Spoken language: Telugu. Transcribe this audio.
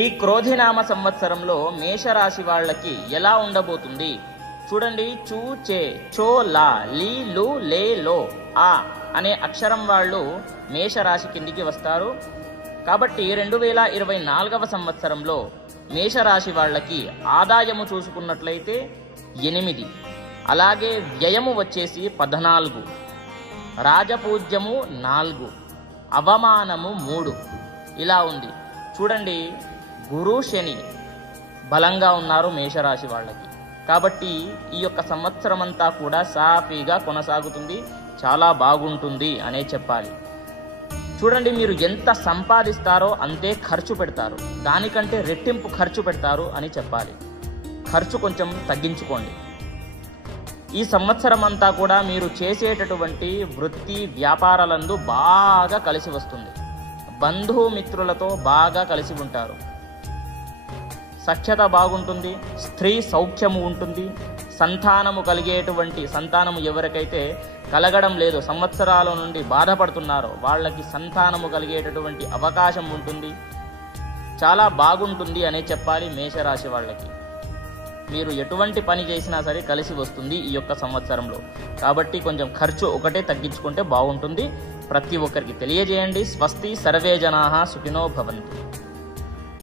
ఈ క్రోధినామ సంవత్సరంలో మేషరాశి వాళ్ళకి ఎలా ఉండబోతుంది చూడండి. చూ చే చో లా లీ లు లే లో ఆ అనే అక్షరం వాళ్ళు మేషరాశి కిందికి వస్తారు. కాబట్టి 2024వ సంవత్సరంలో మేషరాశి వాళ్ళకి ఆదాయము చూసుకున్నట్లయితే 8, అలాగే వ్యయము వచ్చేసి 14, రాజపూజ్యము 4, అవమానము 3 ఇలా ఉంది. చూడండి, గురు శని బలంగా ఉన్నారు మేషరాశి వాళ్ళకి. కాబట్టి ఈ యొక్క సంవత్సరం అంతా కూడా సాఫీగా కొనసాగుతుంది, చాలా బాగుంటుంది అనే చెప్పాలి. చూడండి, మీరు ఎంత సంపాదిస్తారో అంతే ఖర్చు పెడతారు, దానికంటే రెట్టింపు ఖర్చు పెడతారు అని చెప్పాలి. ఖర్చు కొంచెం తగ్గించుకోండి. ఈ సంవత్సరం అంతా కూడా మీరు చేసేటటువంటి వృత్తి వ్యాపారాలందు బాగా కలిసి వస్తుంది. బంధుమిత్రులతో బాగా కలిసి ఉంటారు. సఖ్యత బాగుంటుంది, స్త్రీ సౌఖ్యము ఉంటుంది. సంతానము ఎవరికైతే కలగడం లేదో, సంవత్సరాల నుండి బాధపడుతున్నారో వాళ్ళకి సంతానము కలిగేటటువంటి అవకాశం ఉంటుంది. చాలా బాగుంటుంది అనే చెప్పాలి మేషరాశి వాళ్ళకి. మీరు ఎటువంటి పని చేసినా సరే కలిసి వస్తుంది ఈ యొక్క సంవత్సరంలో. కాబట్టి కొంచెం ఖర్చు ఒకటే తగ్గించుకుంటే బాగుంటుంది. ప్రతి ఒక్కరికి తెలియజేయండి. స్వస్తి, సర్వే జనాః సుఖినో భవంతు.